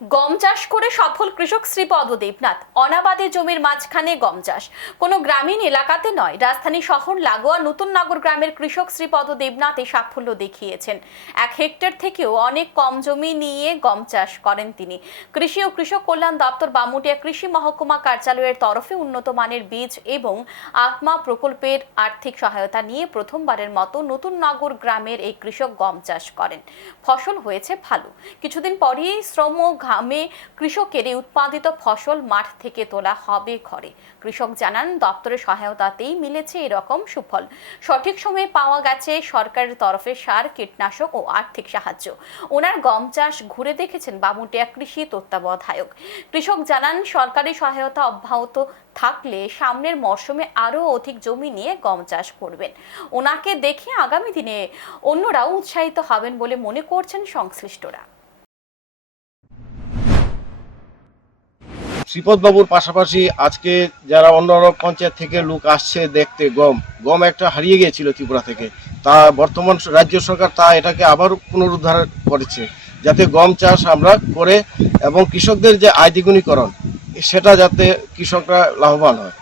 গম চাষ করে সফল কৃষক শ্রীপদ দেবনাথ। অনাবাদী জমির মাঝখানে গম চাষ। কোনো গ্রামীণ এলাকাতে নয়, রাজধানী শহর লাগোয়া নতুন নগর গ্রামের কৃষক শ্রীপদ দেবনাথ এই সাফল্য দেখিয়েছেন। এক হেক্টর থেকেও অনেক কম জমি নিয়ে গম চাষ করেন তিনি। কৃষি ও কৃষক কল্যাণ দপ্তর বামুটিয়া কৃষি মহকুমা কার্যালয়ের তরফে উন্নত মানের বীজ এবং আত্মা প্রকল্পের আর্থিক সহায়তা নিয়ে প্রথমবারের মতো নতুন নগর গ্রামের এই কৃষক গম চাষ করেন। ফসল হয়েছে ভালো। কিছুদিন পরেই শ্রম ঘামে কৃষকের এই উৎপাদিত ফসল মাঠ থেকে তোলা হবে ঘরে। কৃষক জানান, দপ্তরের সহায়তাতেই মিলেছে এরকম সুফল। সঠিক সময়ে পাওয়া গেছে সরকারের তরফে সার, কীটনাশক ও আর্থিক সাহায্য। ওনার গম চাষ ঘুরে দেখেছেন বামুটিয়া কৃষি তত্ত্বাবধায়ক। কৃষক জানান, সরকারি সহায়তা অব্যাহত থাকলে সামনের মরশুমে আরও অধিক জমি নিয়ে গম চাষ করবেন। ওনাকে দেখে আগামী দিনে অন্যরাও উৎসাহিত হবেন বলে মনে করছেন সংশ্লিষ্টরা। শ্রীপদ বাবুর পাশাপাশি আজকে যারা অন্য অন্য পঞ্চায়েত থেকে লোক আসছে দেখতে, গম। গম একটা হারিয়ে গিয়েছিল ত্রিপুরা থেকে। তা বর্তমান রাজ্য সরকার তা এটাকে আবার পুনরুদ্ধার করেছে। যাতে গম চাষ আমরা করে এবং কৃষকদের যে আয় দ্বিগুণীকরণ, সেটা যাতে কৃষকরা লাভবান হয়।